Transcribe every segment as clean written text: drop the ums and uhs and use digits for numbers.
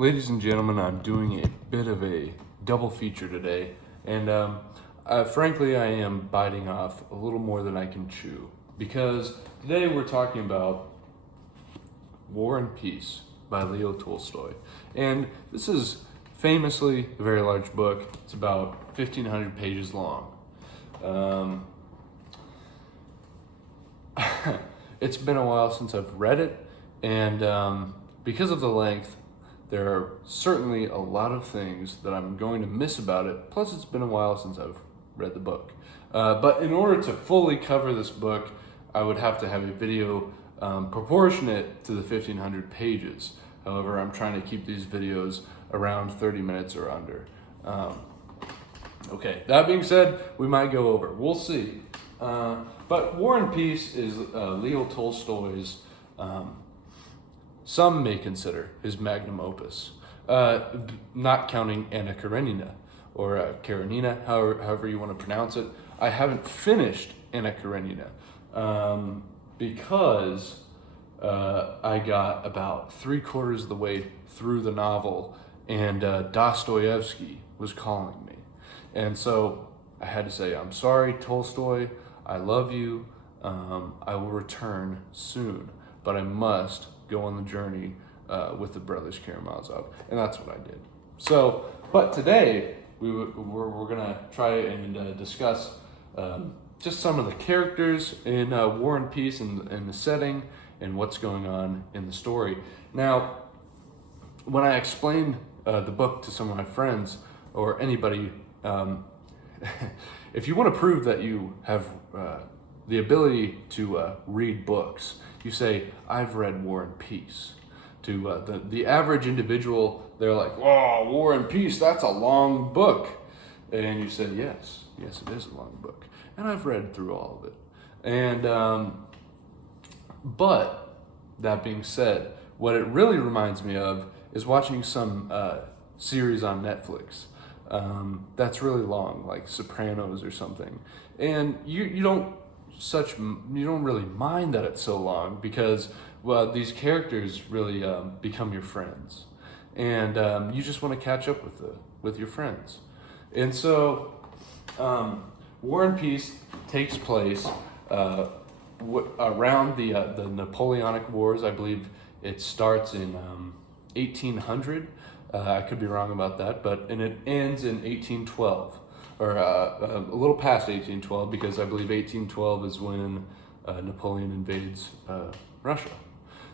Ladies and gentlemen, I'm doing a bit of a double feature today, and frankly, I am biting off a little more than I can chew, because today we're talking about War and Peace by Leo Tolstoy. And this is famously a very large book. It's about 1,500 pages long. It's been a while since I've read it, and because of the length, there are certainly a lot of things that I'm going to miss about it. Plus, it's been a while since I've read the book. But in order to fully cover this book, I would have to have a video proportionate to the 1,500 pages. However, I'm trying to keep these videos around 30 minutes or under. Okay, that being said, we might go over. We'll see. But War and Peace is Leo Tolstoy's, some may consider his magnum opus, not counting Anna Karenina, or Karenina, however you want to pronounce it. I haven't finished Anna Karenina because I got about 3/4 of the way through the novel, and Dostoevsky was calling me. And so I had to say, I'm sorry, Tolstoy, I love you, I will return soon, but I must go on the journey with the brothers Karamazov, and that's what I did. So, but today we're gonna try and discuss just some of the characters in War and Peace and the setting and what's going on in the story. Now, when I explained the book to some of my friends or anybody, if you want to prove that you have the ability to read books, you say, I've read War and Peace. To the average individual, they're like, oh, War and Peace, that's a long book. And you said, yes, it is a long book. And I've read through all of it. And, but that being said, what it really reminds me of is watching some series on Netflix. That's really long, like Sopranos or something. And you don't really mind that it's so long, because these characters really become your friends, and you just want to catch up with your friends. And so War and Peace takes place around the Napoleonic Wars. I believe it starts in 1800. I could be wrong about that, and it ends in 1812. Or a little past 1812, because I believe 1812 is when Napoleon invades Russia.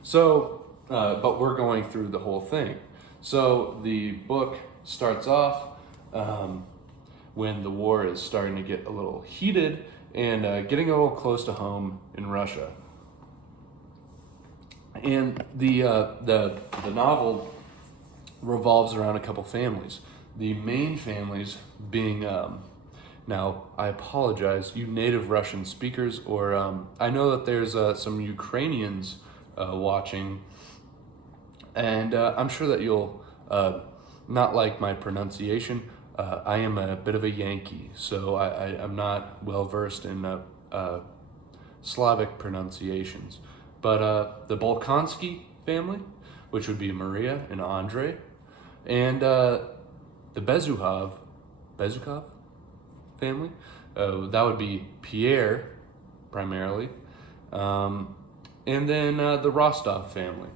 So, but we're going through the whole thing. So the book starts off when the war is starting to get a little heated and getting a little close to home in Russia. And the novel revolves around a couple families. The main families being, now I apologize, you native Russian speakers, or I know that there's some Ukrainians watching, and I'm sure that you'll not like my pronunciation. I am a bit of a Yankee, so I'm not well versed in Slavic pronunciations. But the Balconsky family, which would be Maria and Andrei, and the Bezukhov family, that would be Pierre, primarily, and then the Rostov family.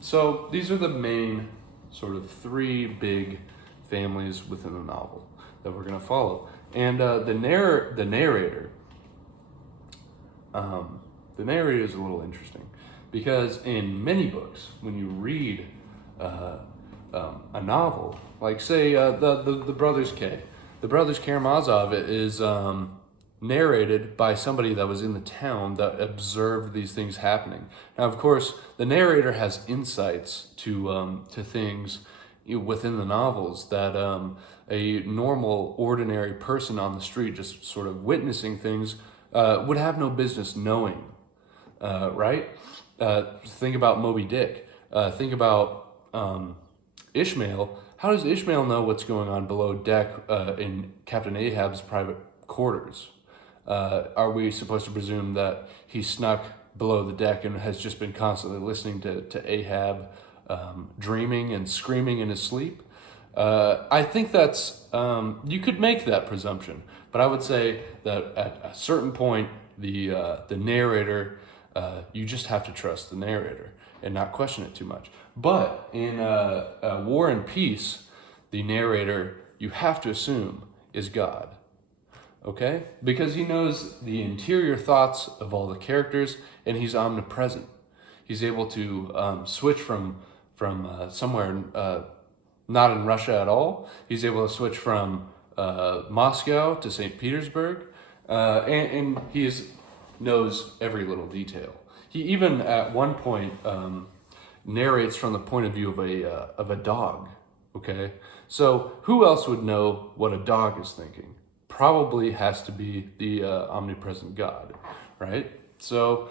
So these are the main sort of three big families within the novel that we're going to follow. And the narrator is a little interesting, because in many books, when you read a novel, like say the Brothers K. The Brothers Karamazov is narrated by somebody that was in the town that observed these things happening. Now, of course, the narrator has insights to things within the novels that a normal, ordinary person on the street, just sort of witnessing things, would have no business knowing, right? Think about Moby Dick. Think about Ishmael. How does Ishmael know what's going on below deck in Captain Ahab's private quarters? Are we supposed to presume that he snuck below the deck and has just been constantly listening to Ahab dreaming and screaming in his sleep. I think that's, you could make that presumption, but I would say that at a certain point, the narrator, you just have to trust the narrator and not question it too much. But in War and Peace, the narrator, you have to assume, is God. Okay? Because he knows the interior thoughts of all the characters, and he's omnipresent. He's able to switch from somewhere not in Russia at all. He's able to switch from Moscow to St. Petersburg, and he knows every little detail. He even at one point narrates from the point of view of a dog. Okay, so who else would know what a dog is thinking? Probably has to be the omnipresent God, right? So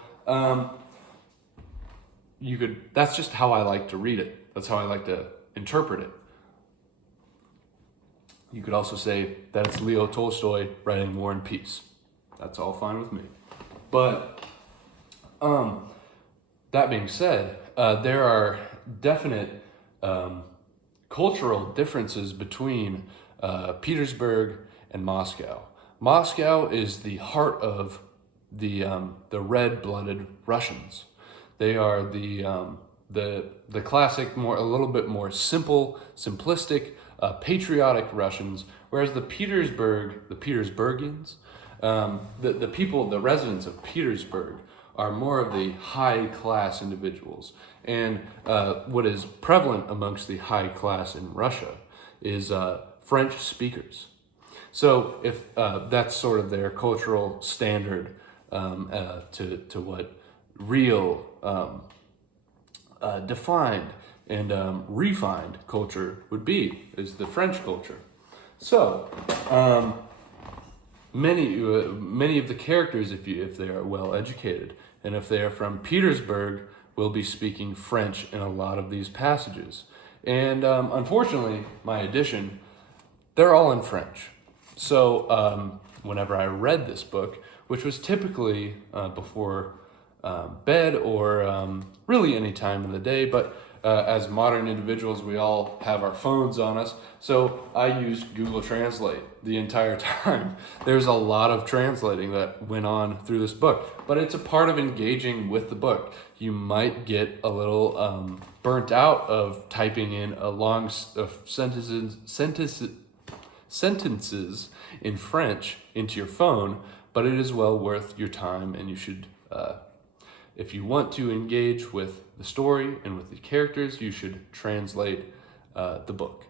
you could. That's just how I like to read it. That's how I like to interpret it. You could also say that it's Leo Tolstoy writing War and Peace. That's all fine with me. But that being said, there are definite cultural differences between Petersburg and Moscow. Moscow is the heart of the red-blooded Russians. They are the classic, a little bit more simplistic, patriotic Russians, whereas the Petersburgians, the people, the residents of Petersburg, are more of the high-class individuals. And what is prevalent amongst the high class in Russia is French speakers. So if that's sort of their cultural standard to what real defined and refined culture would be, is the French culture. So many of the characters, if they are well educated, and if they are from Petersburg, will be speaking French in a lot of these passages. And unfortunately, my edition, they're all in French. So whenever I read this book, which was typically before bed or really any time in the day, but as modern individuals, we all have our phones on us. So I used Google Translate the entire time. There's a lot of translating that went on through this book, but it's a part of engaging with the book. You might get a little burnt out of typing in a long sentences in French into your phone, but it is well worth your time, and you should, if you want to engage with the story and with the characters, you should translate the book.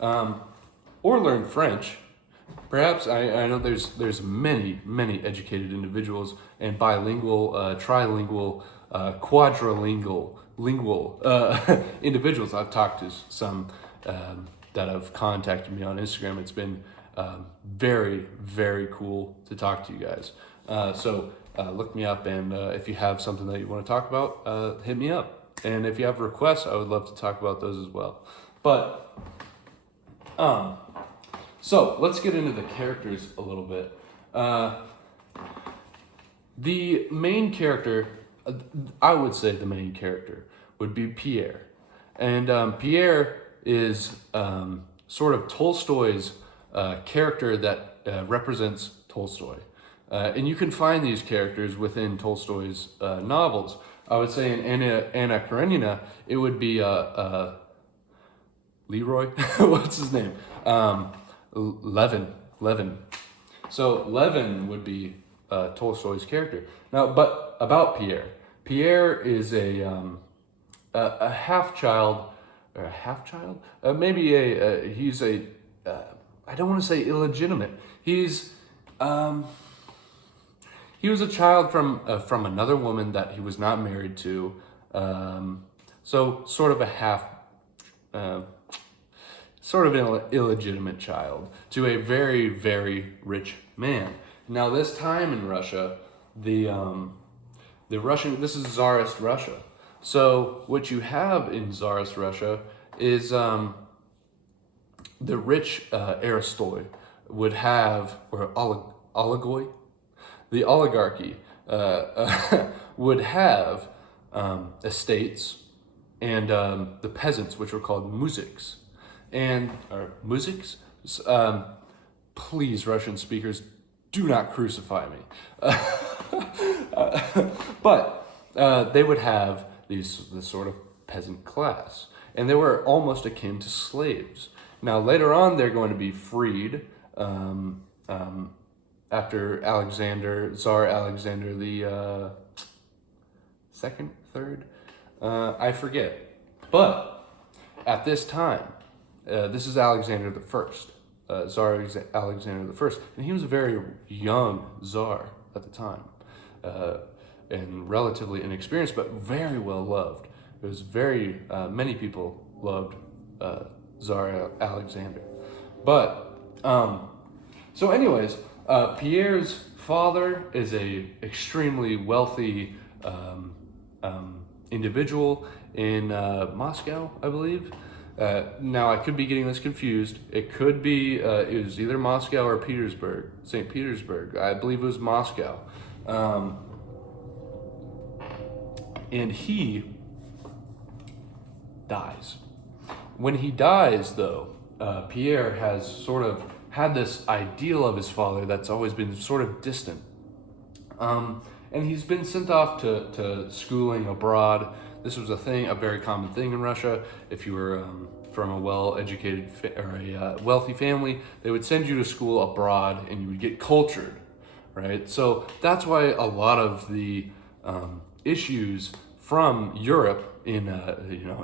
Or learn French. Perhaps, I know there's many educated individuals and bilingual, trilingual, quadrilingual, individuals. I've talked to some that have contacted me on Instagram. It's been very, very cool to talk to you guys. So look me up, and if you have something that you want to talk about, hit me up. And if you have requests, I would love to talk about those as well. But so let's get into the characters a little bit. The main character, I would say the main character would be Pierre. And Pierre is sort of Tolstoy's character that represents Tolstoy. And you can find these characters within Tolstoy's novels. I would say in Anna Karenina, it would be Leroy. What's his name? Levin. So Levin would be Tolstoy's character. Now, but about Pierre. Pierre is a half-child, or a half-child? He's a, I don't want to say illegitimate. He was a child from another woman that he was not married to. So sort of a half, sort of an illegitimate child to a very, very rich man. Now this time in Russia, the Russian, this is Tsarist Russia. So what you have in Tsarist Russia is the rich aristoi would have, or oligarchy, the oligarchy would have estates and the peasants, which were called muziks, or muziks. Please, Russian speakers, do not crucify me. But they would have this sort of peasant class, and they were almost akin to slaves. Now, later on, they're going to be freed after Tsar Alexander the second, third, I forget. But at this time, this is Alexander the First. Tsar Alexander the First, and he was a very young Tsar at the time, and relatively inexperienced, but very well loved. It was very many people loved Tsar Alexander, but so anyways, Pierre's father is a extremely wealthy individual in Moscow, I believe. Now, I could be getting this confused. It could be, it was either Moscow or Petersburg, St. Petersburg. I believe it was Moscow. And he dies. When he dies, though, Pierre has sort of had this ideal of his father that's always been sort of distant. And he's been sent off to schooling abroad. This was a very common thing in Russia. If you were from a well-educated or a wealthy family, they would send you to school abroad, and you would get cultured, right? So that's why a lot of the issues from Europe in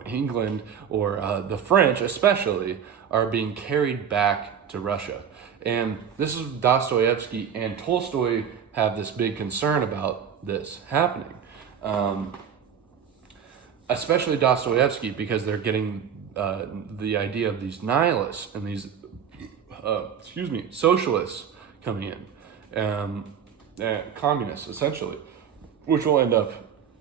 England or the French especially are being carried back to Russia. And this is Dostoevsky and Tolstoy have this big concern about this happening. Especially Dostoevsky, because they're getting the idea of these nihilists and these, socialists coming in, communists essentially, which will end up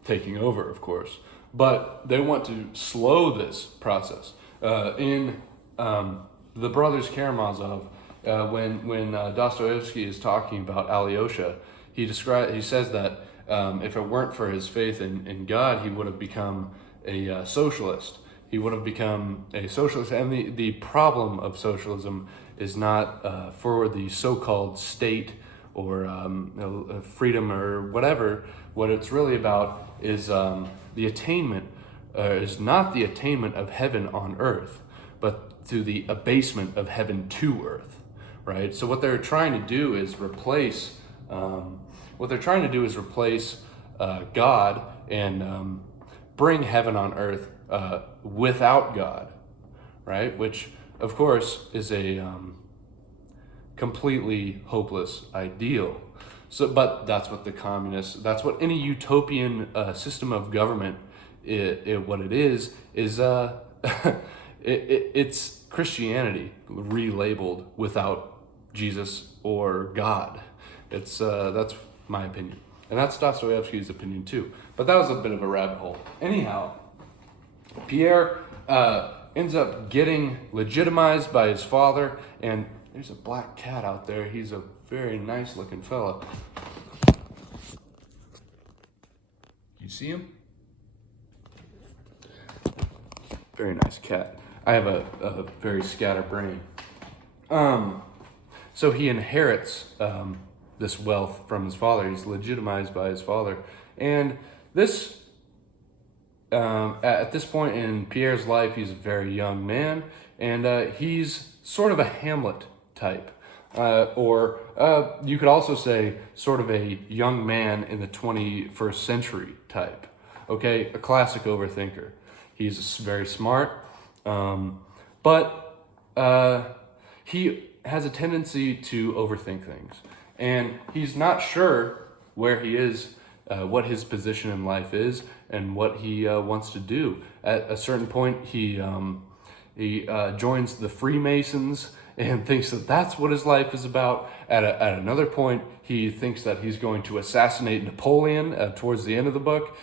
taking over, of course. But they want to slow this process. In The Brothers Karamazov, when Dostoevsky is talking about Alyosha, he says that if it weren't for his faith in God, he would have become a socialist. He would have become a socialist. And the problem of socialism is not for the so-called state or freedom or whatever. What it's really about is the attainment, is not the attainment of heaven on earth, but to the abasement of heaven to earth, right? So what they're trying to do is replace God and bring heaven on earth without God, right? Which, of course, is a completely hopeless ideal. So, but that's what that's what any utopian system of government, what it is it's Christianity relabeled without Jesus or God. That's my opinion. And that's Dostoevsky's opinion too. But that was a bit of a rabbit hole. Anyhow, Pierre ends up getting legitimized by his father, and there's a black cat out there. He's a very nice looking fella. You see him? Very nice cat. I have a very scatterbrain. So he inherits this wealth from his father. He's legitimized by his father. And this, at this point in Pierre's life, he's a very young man, and he's sort of a Hamlet type. Or you could also say sort of a young man in the 21st century type. Okay, a classic overthinker. He's very smart, but he has a tendency to overthink things. And he's not sure where he is, what his position in life is, and what he wants to do. At a certain point, he joins the Freemasons and thinks that that's what his life is about. At another point, he thinks that he's going to assassinate Napoleon towards the end of the book.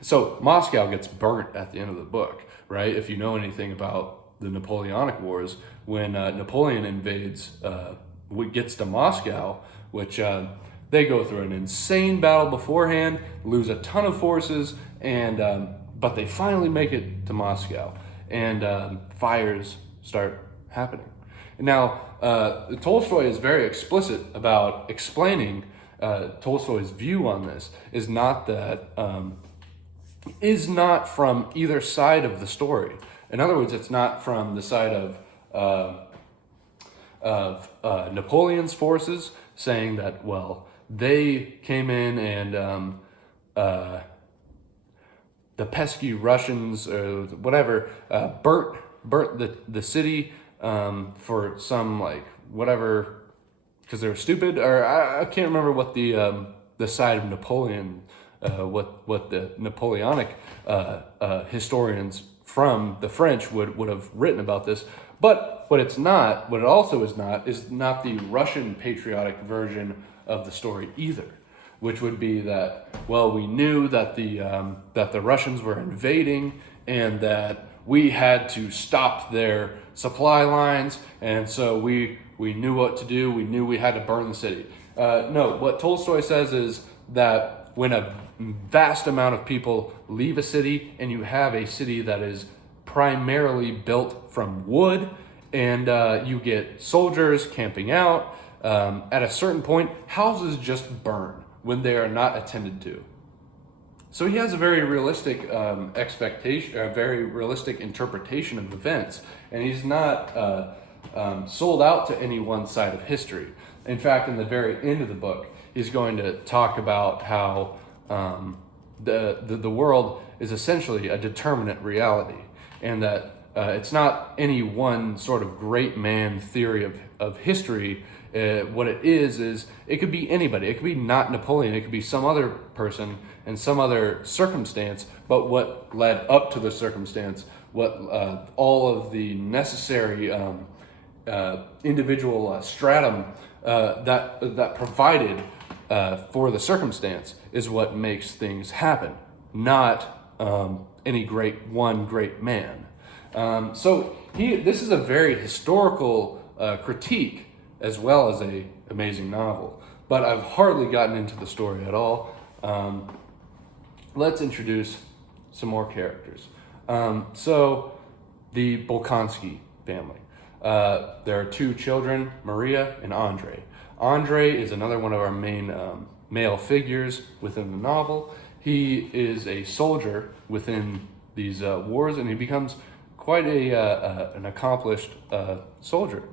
So Moscow gets burnt at the end of the book, right? If you know anything about the Napoleonic Wars, when Napoleon invades, gets to Moscow, which They go through an insane battle beforehand, lose a ton of forces, and but they finally make it to Moscow, and fires start happening. Now, Tolstoy is very explicit about explaining Tolstoy's view on this is not from either side of the story. In other words, it's not from the side of Napoleon's forces saying that, well, they came in and the pesky Russians or whatever burnt the city for some like whatever, because they were stupid, or I can't remember what the side of Napoleon, what the Napoleonic historians from the French would have written about this. But what it also is not the Russian patriotic version of the story either, which would be that, well, we knew that the Russians were invading and that we had to stop their supply lines, and so we knew what to do. We knew we had to burn the city. No, what Tolstoy says is that when a vast amount of people leave a city and you have a city that is primarily built from wood, and you get soldiers camping out, at a certain point, houses just burn when they are not attended to. So he has a very realistic expectation, a very realistic interpretation of events, and he's not sold out to any one side of history. In fact, in the very end of the book, he's going to talk about how the world is essentially a determinate reality, and that it's not any one sort of great man theory of history. What it is it could be anybody. It could be not Napoleon. It could be some other person and some other circumstance. But what led up to the circumstance, what all of the necessary individual stratum that provided for the circumstance is what makes things happen, not any great man. So this is a very historical critique as well as a amazing novel. But I've hardly gotten into the story at all. Let's introduce some more characters. So the Balconsky family. There are two children, Maria and Andrei. Andrei is another one of our main male figures within the novel. He is a soldier within these wars, and he becomes quite an accomplished soldier.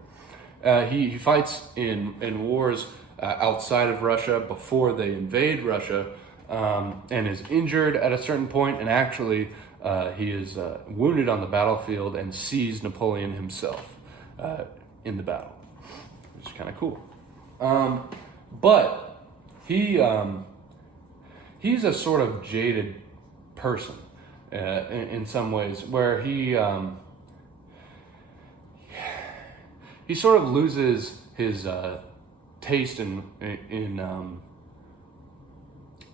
He fights in wars outside of Russia before they invade Russia, and is injured at a certain point, and actually he is wounded on the battlefield and sees Napoleon himself in the battle, which is kind of cool. But he's a sort of jaded person in some ways, where he sort of loses his taste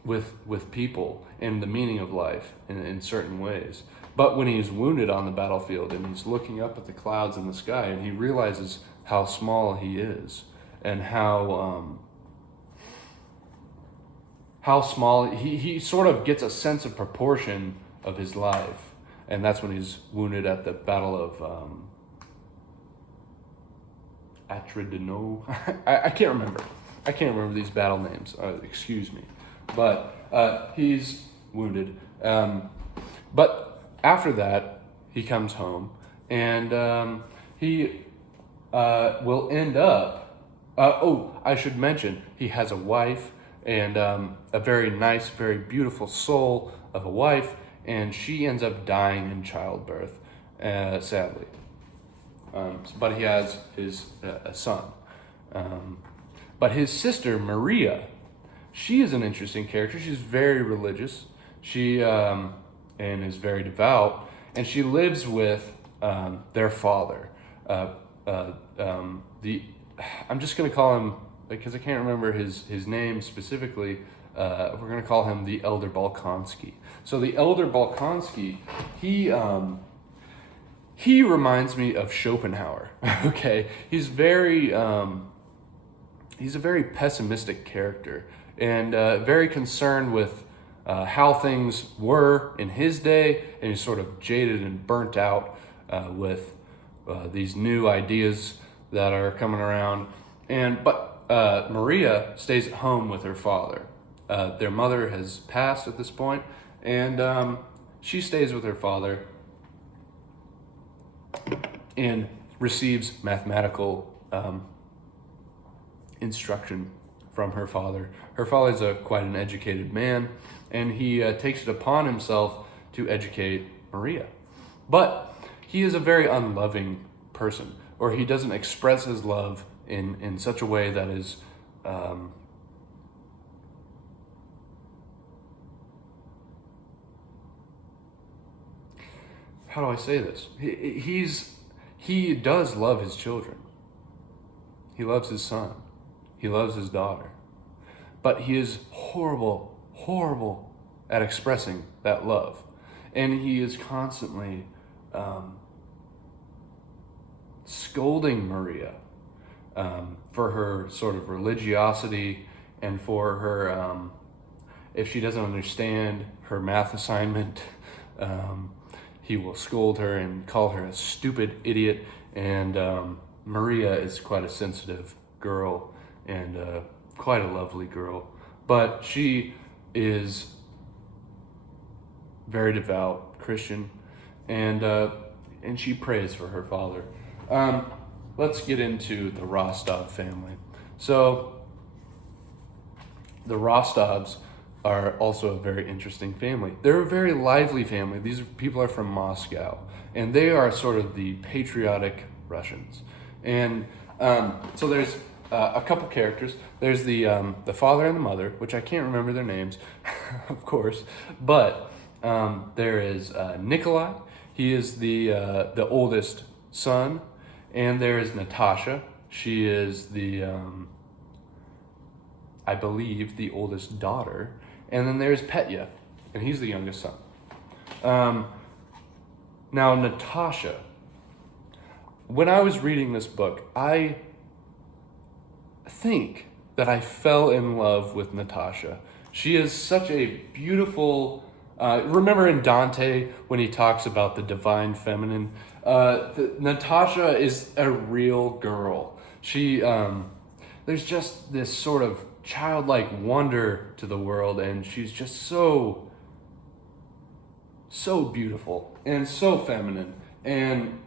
with people and the meaning of life in certain ways. But when he's wounded on the battlefield and he's looking up at the clouds in the sky, and he realizes how small he is and how small he sort of gets a sense of proportion of his life, and that's when he's wounded at the Battle of Atridino. I can't remember these battle names. Excuse me, but he's wounded. But after that, he comes home, and he will end up. I should mention he has a wife, and a very nice, very beautiful soul of a wife, and she ends up dying in childbirth, sadly. But he has a son. But his sister, Maria, she is an interesting character. She's very religious. She and is very devout, and she lives with their father. I'm just going to call him, because I can't remember his name specifically. We're going to call him the Elder Balconsky. So the Elder Balconsky, he reminds me of Schopenhauer. Okay, he's a very pessimistic character. and very concerned with how things were in his day, and he's sort of jaded and burnt out with these new ideas that are coming around. But Maria stays at home with her father. Their mother has passed at this point, and she stays with her father and receives mathematical instruction from her father. Her father's quite an educated man, and he takes it upon himself to educate Maria. But he is a very unloving person, or he doesn't express his love in such a way that is how do I say this? He does love his children. He loves his son. He loves his daughter. But he is horrible at expressing that love. And he is constantly scolding Maria for her sort of religiosity, and for her, if she doesn't understand her math assignment, he will scold her and call her a stupid idiot. And Maria is quite a sensitive girl, and quite a lovely girl, but she is very devout Christian, and she prays for her father. Let's get into the Rostov family. So the Rostovs are also a very interesting family. They're a very lively family. These people are from Moscow, and they are sort of the patriotic Russians. And so there's a couple characters. There's the father and the mother, which I can't remember their names, of course. But there is Nikolai. He is the oldest son, and there is Natasha. She is the I believe the oldest daughter, and then there's Petya, and he's the youngest son. Now Natasha. When I was reading this book, I think that I fell in love with Natasha. She is such a beautiful, remember in Dante when he talks about the divine feminine? Natasha is a real girl. She, there's just this sort of childlike wonder to the world, and she's just so beautiful and so feminine, and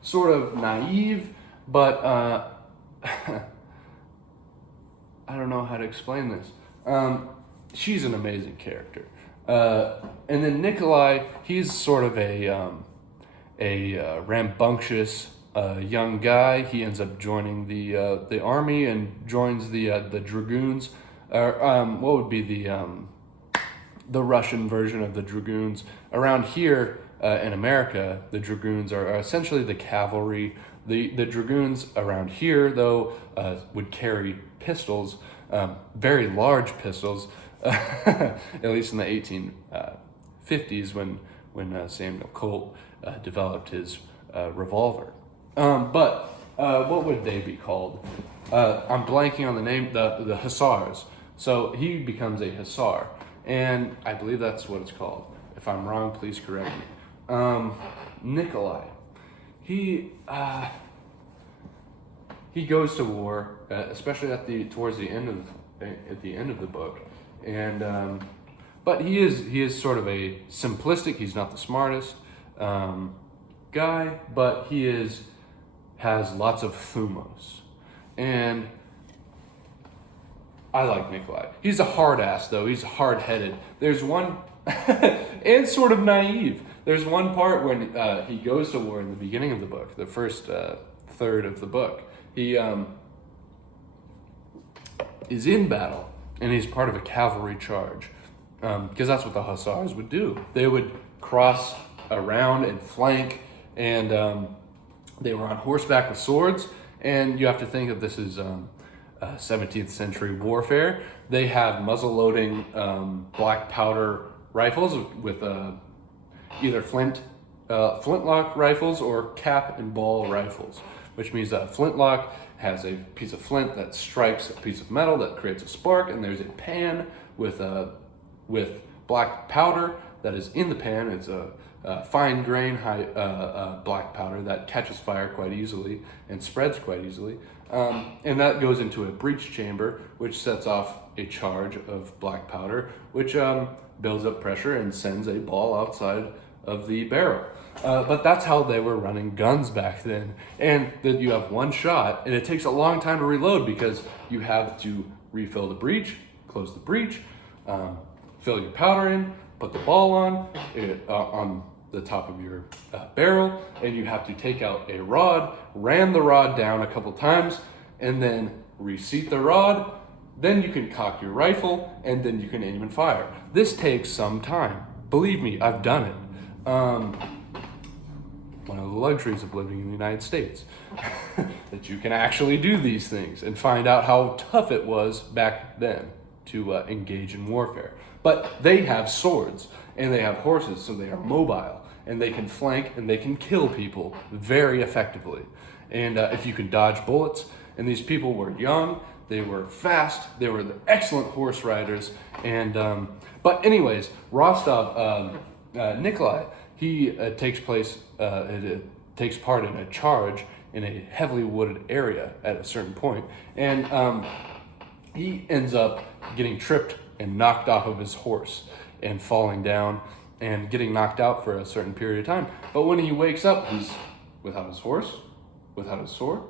sort of naive, but I don't know how to explain this. She's an amazing character. And then Nikolai, he's sort of a rambunctious young guy. He ends up joining the army and joins the dragoons. What would be the Russian version of the dragoons? Around here in America, the dragoons are essentially the cavalry. The dragoons around here, though, would carry pistols, very large pistols, at least in the 1850s when Samuel Colt developed his revolver. But what would they be called? I'm blanking on the name, the Hussars. So he becomes a Hussar, and I believe that's what it's called. If I'm wrong, please correct me. Nikolai, he goes to war, especially towards the end of the book, and but he is sort of a simplistic. He's not the smartest guy, but he has lots of thumos, and I like Nikolai. He's a hard ass though. He's hard headed. There's one and sort of naive. There's one part when he goes to war in the beginning of the book, the first third of the book. He is in battle, and he's part of a cavalry charge, because that's what the Hussars would do. They would cross around and flank, and they were on horseback with swords. And you have to think that this is 17th century warfare. They had muzzle-loading black powder rifles with either flintlock rifles or cap and ball rifles. which means that a flintlock has a piece of flint that strikes a piece of metal that creates a spark, and there's a pan with black powder that is in the pan. It's a fine grain black powder that catches fire quite easily and spreads quite easily. And that goes into a breech chamber, which sets off a charge of black powder, which builds up pressure and sends a ball outside of the barrel. But that's how they were running guns back then. And then you have one shot, and it takes a long time to reload because you have to refill the breech, close the breech, fill your powder in, put the ball on the top of your barrel, and you have to take out a rod, ram the rod down a couple times, and then reseat the rod. Then you can cock your rifle, and then you can aim and fire. This takes some time. Believe me, I've done it. One of the luxuries of living in the United States, that you can actually do these things and find out how tough it was back then to engage in warfare. But they have swords and they have horses, so they are mobile and they can flank and they can kill people very effectively. And if you can dodge bullets, and these people were young, they were fast, they were excellent horse riders. And but anyways, Rostov, Nikolai, he takes part in a charge in a heavily wooded area at a certain point, and he ends up getting tripped and knocked off of his horse and falling down and getting knocked out for a certain period of time. But when he wakes up, he's without his horse, without his sword.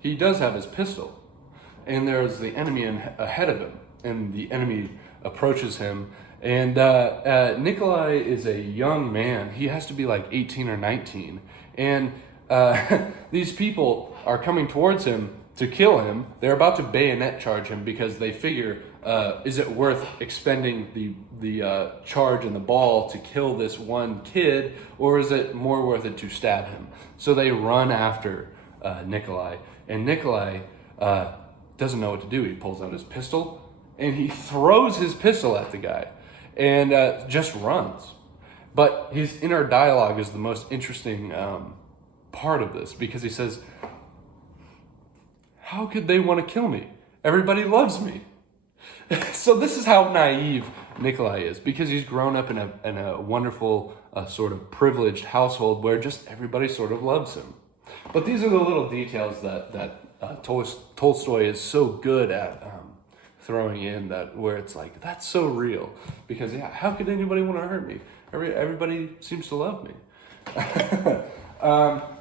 He does have his pistol, and there's the enemy ahead of him, and the enemy approaches him. And Nikolai is a young man. He has to be like 18 or 19. And these people are coming towards him to kill him. They're about to bayonet charge him because they figure, is it worth expending the charge and the ball to kill this one kid, or is it more worth it to stab him? So they run after Nikolai. And Nikolai doesn't know what to do. He pulls out his pistol, and he throws his pistol at the guy. And just runs. But his inner dialogue is the most interesting part of this, because he says, how could they want to kill me? Everybody loves me. So this is how naive Nikolai is, because he's grown up in a wonderful sort of privileged household where just everybody sort of loves him. But these are the little details that Tolstoy is so good at throwing in, that where it's like, that's so real, because yeah, how could anybody want to hurt me? Everybody seems to love me.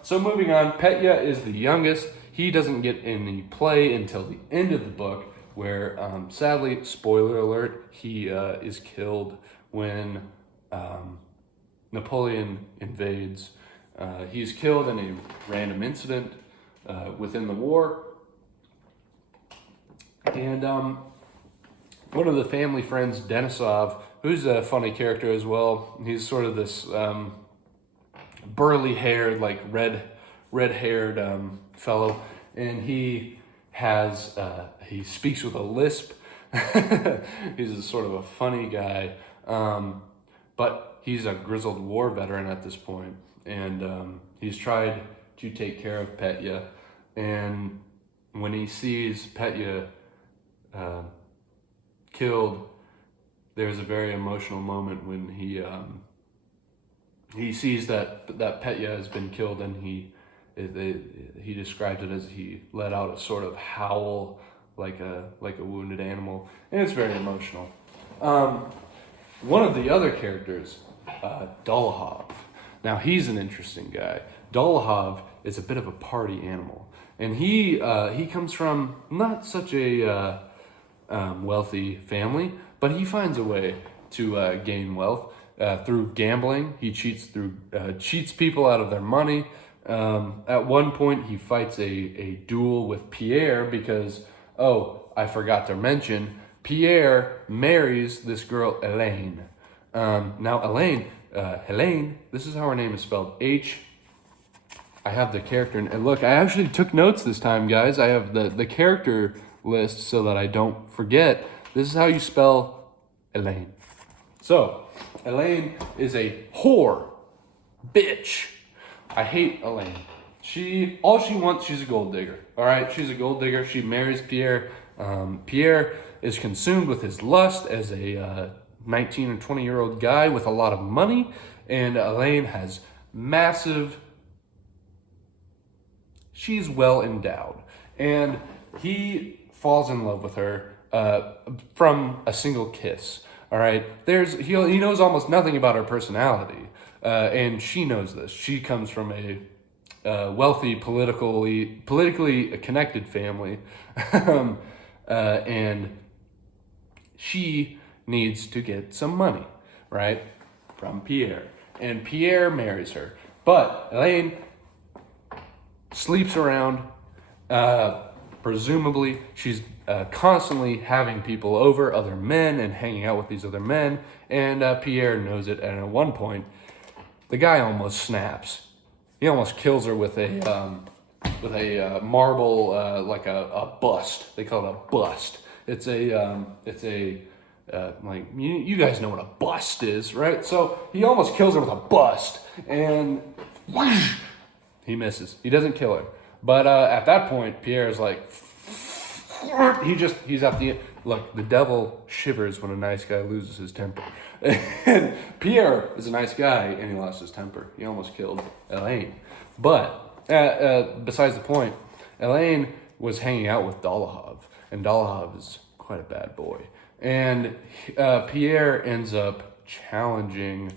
So moving on, Petya is the youngest. He doesn't get any play until the end of the book, where sadly, spoiler alert, he is killed when Napoleon invades. He's killed in a random incident within the war. And one of the family friends, Denisovv, who's a funny character as well. He's sort of this burly-haired, like red-haired fellow, and he speaks with a lisp. He's a sort of a funny guy, but he's a grizzled war veteran at this point, and he's tried to take care of Petya, and when he sees Petya killed, there's a very emotional moment when he sees that Petya has been killed, and he describes it as he let out a sort of howl like a wounded animal, and it's very emotional. One of the other characters, Dolohov. Now he's an interesting guy. Dolohov is a bit of a party animal, and he comes from not such a wealthy family, but he finds a way to gain wealth through gambling. He cheats people out of their money. At one point, he fights a duel with Pierre because, I forgot to mention, Pierre marries this girl Elaine. Now Elaine, Helene, this is how her name is spelled. I have the character, and look, I actually took notes this time, guys. I have the character list so that I don't forget. This is how you spell Elaine. So, Elaine is a whore, bitch. I hate Elaine. all she wants, she's a gold digger. All right, she's a gold digger. She marries Pierre. Pierre is consumed with his lust as a 19 or 20-year-old guy with a lot of money, and Elaine has massive. She's well endowed, and he falls in love with her from a single kiss. All right, he knows almost nothing about her personality, and she knows this. She comes from a wealthy, politically connected family, and she needs to get some money, right, from Pierre, and Pierre marries her, but Elaine sleeps around. Presumably, she's constantly having people over, other men, and hanging out with these other men. And Pierre knows it. And at one point, the guy almost snaps. He almost kills her with a marble, like a bust. They call it a bust. It's a like you guys know what a bust is, right? So he almost kills her with a bust, and whoosh, he misses. He doesn't kill her. But at that point, Pierre is like, he's at the end. Look, the devil shivers when a nice guy loses his temper. And Pierre is a nice guy, and he lost his temper. He almost killed Elaine. But besides the point, Elaine was hanging out with Dolohov, and Dolohov is quite a bad boy. And Pierre ends up challenging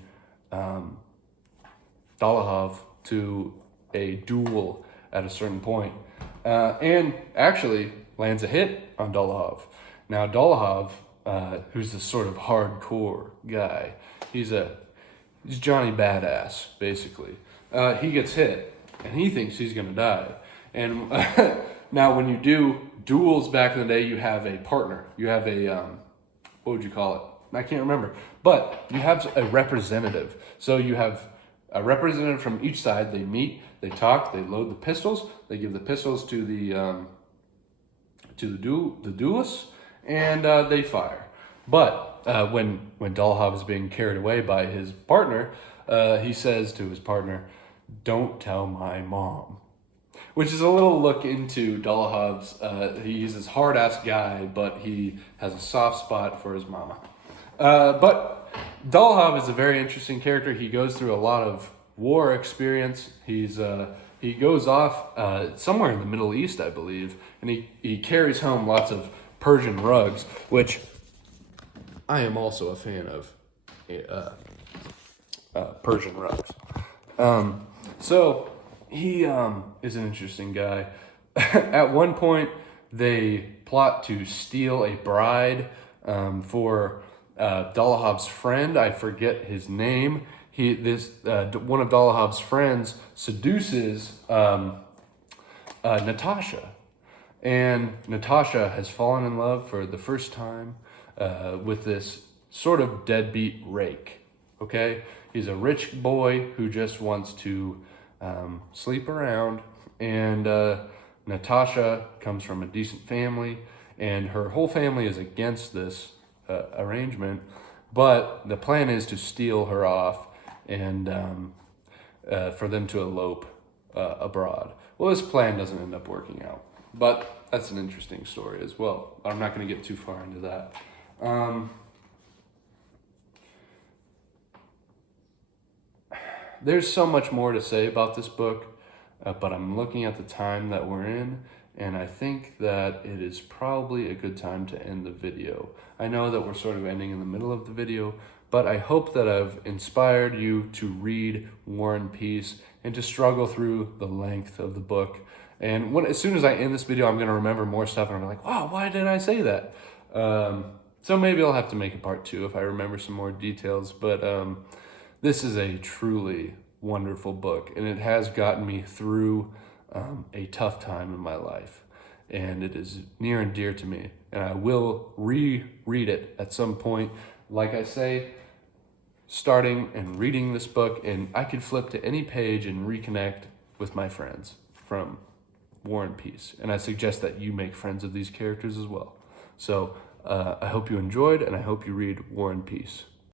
Dolohov to a duel at a certain point, and actually lands a hit on Dolohov. Now Dolohov, who's this sort of hardcore guy, he's Johnny Badass basically. He gets hit, and he thinks he's gonna die. And now, when you do duels back in the day, you have a partner. You have a what would you call it? I can't remember. But you have a representative. So you have a representative from each side. They meet, they talk, they load the pistols, they give the pistols to the duelists, and they fire. But when Dolohov is being carried away by his partner, he says to his partner, "Don't tell my mom." Which is a little look into Dolohov's, he's this hard-ass guy, but he has a soft spot for his mama. But Dolohov is a very interesting character. He goes through a lot of war experience. He goes off somewhere in the Middle East, I believe, and he carries home lots of Persian rugs, which I am also a fan of Persian rugs. So he is an interesting guy. At one point, they plot to steal a bride for Dolohov's friend. I forget his name. One of Dolohov's friends seduces Natasha, and Natasha has fallen in love for the first time with this sort of deadbeat rake. Okay, he's a rich boy who just wants to sleep around, and Natasha comes from a decent family, and her whole family is against this arrangement, but the plan is to steal her off and for them to elope abroad. Well, this plan doesn't end up working out, but that's an interesting story as well. I'm not going to get too far into that. There's so much more to say about this book, but I'm looking at the time that we're in, and I think that it is probably a good time to end the video. I know that we're sort of ending in the middle of the video, but I hope that I've inspired you to read War and Peace and to struggle through the length of the book. And as soon as I end this video, I'm going to remember more stuff, and I'm like, wow, why did I say that? So maybe I'll have to make a part 2 if I remember some more details, but this is a truly wonderful book, and it has gotten me through a tough time in my life, and it is near and dear to me, and I will reread it at some point. Like I say, starting and reading this book, and I could flip to any page and reconnect with my friends from War and Peace, and I suggest that you make friends of these characters as well. So I hope you enjoyed, and I hope you read War and Peace.